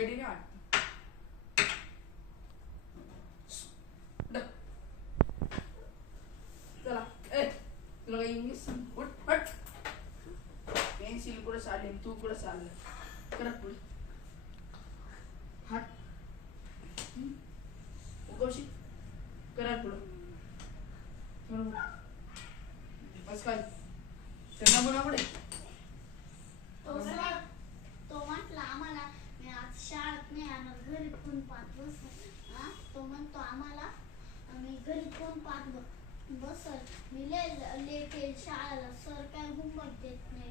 Ready नाही वाटत. चला तुला काही इंग्लिश उठ हट. पेन्सिल कुठं चालली तू कुठं चाललं करत पुढे हट. उगवशी करत पुढं बस काय त्यांना म्हणा पुढे. तो म्हटला आम्हाला मी आज शाळेत नाही आणणार घरी कोण पाहत बस. तो म्हणतो आम्हाला मी घरी कोण पाहत बसल. मी लेट येईल शाळेला. सर काय होमवर्क देत नाही.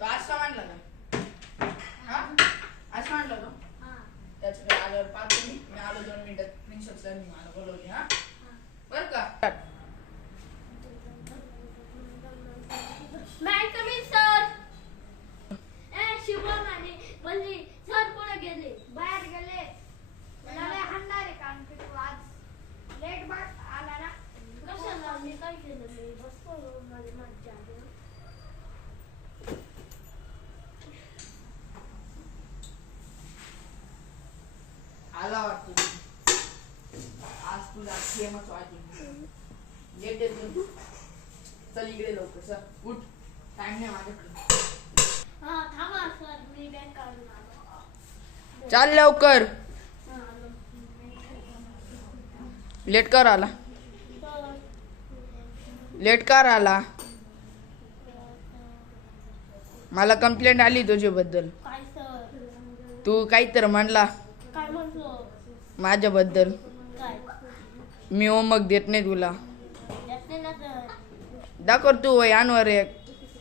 तो आज का मांडला का हा आज मांडला तो. त्याच्याकडे आल्यावर पाहतो मी आलो 2 मिनिटात. प्रिन्सिपल सरांनी मला बोलवले. हा बरं का. Ma'am coming sir. शिवम आणि म्हणजे सर कुठे गेले? बाहेर गेले. मला हाणणार आहे कारण की तू आज लेट बस आला ना. कशाला मी काय केलं? मी बसतो मध्ये मज्जा आली. आला वाटतो आज तुला फेमस वाटेल. लेट येतो तू. चल इकडे लवकर सर उठ. टाइम नाही माझ्याकडे. थांबा सर मी बॅग काढून आलो. चाल लवकर. लेट कर आला. लेट कर आला. मला कंप्लेंट आली तुझ्याबद्दल. काय सर? तू काहीतरी म्हणला काय म्हणतो? माझ्याबद्दल. काय? मी होमवर्क देत नाही तुला. यातले ना सर दाखव तू वय आणवर एक.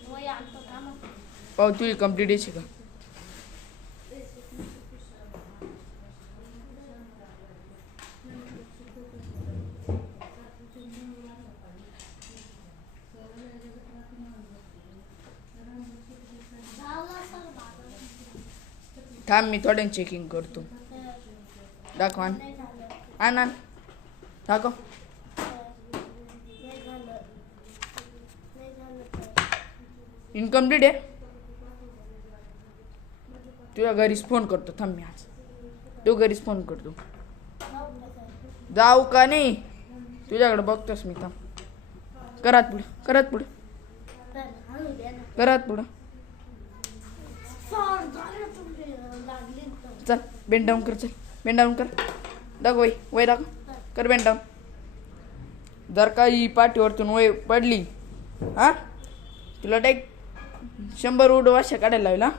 वय आणतो थांबा. पाहू तुझी कंप्लीट येशी का. झालं सर माझं. थांब मी थोड्या चेकिंग करतो. दाखव आण. नाही झालं. आण आण दाखव. नाही झालं. नाही झालं सर. इनकम्प्लीट आहे. तुझ्या घरीच फोन करतो. थांब मी आज तू घरीच फोन करतो. जाऊ का नाही तुझ्याकडे बघतोस मी. थांब करात पुढे करात पुढे सर हळू द्या ना. करात पुढं. सर झालं तुमची लागली तर. चल बेंड डाऊन कर. चल बेंड डाऊन कर. दाखव वय वय दाखव. कर बेंड डाऊन. जर का ही पाठीवरतून वय पडली हा तुला डायरेक्ट 100 उड वाशा काढायला लावला.